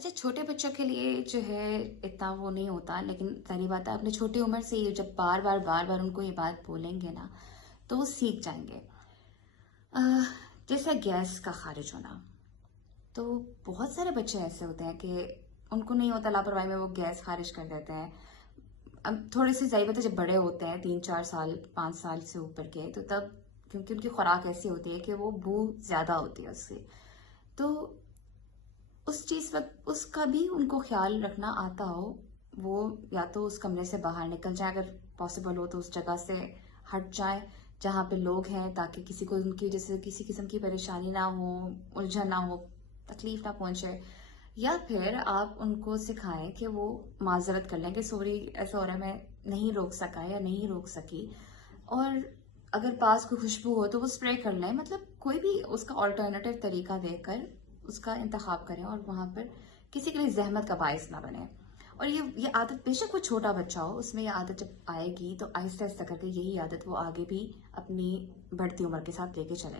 अच्छा, छोटे बच्चों के लिए जो है इतना वो नहीं होता, लेकिन सारी बात है अपने छोटी उम्र से ही जब बार बार उनको ये बात बोलेंगे ना, तो वो सीख जाएंगे। अह, जैसे गैस का खारिज होना, तो बहुत सारे बच्चे ऐसे होते हैं कि उनको नहीं होता, लापरवाही में वो गैस खारिज कर देते हैं। अब थोड़े से ज़ाहिर बात है, जब बड़े होते हैं 3-4 साल 5 साल से ऊपर के, तो तब क्योंकि उनकी खुराक ऐसी होती है कि वो बू ज़्यादा होती है उससे, तो उस चीज़ वक्त उसका भी उनको ख्याल रखना आता हो। वो या तो उस कमरे से बाहर निकल जाए, अगर पॉसिबल हो तो उस जगह से हट जाए जहाँ पे लोग हैं, ताकि किसी को उनकी वजह से किसी किस्म की परेशानी ना हो, उलझन ना हो, तकलीफ ना पहुंचे। या फिर आप उनको सिखाएं कि वो माजरत कर लें कि सॉरी, ऐसा हो रहा है, मैं नहीं रोक सका या नहीं रोक सकी। और अगर पास कोई खुशबू हो तो वो स्प्रे कर लें, मतलब कोई भी उसका ऑल्टरनेटिव तरीका देकर उसका इंतखाब करें, और वहां पर किसी के लिए जहमत का बायस ना बने। और ये आदत, बेशक वो छोटा बच्चा हो, उसमें ये आदत जब आएगी तो आहिस्ता आहिस्ता करके यही आदत वो आगे भी अपनी बढ़ती उम्र के साथ लेके चले।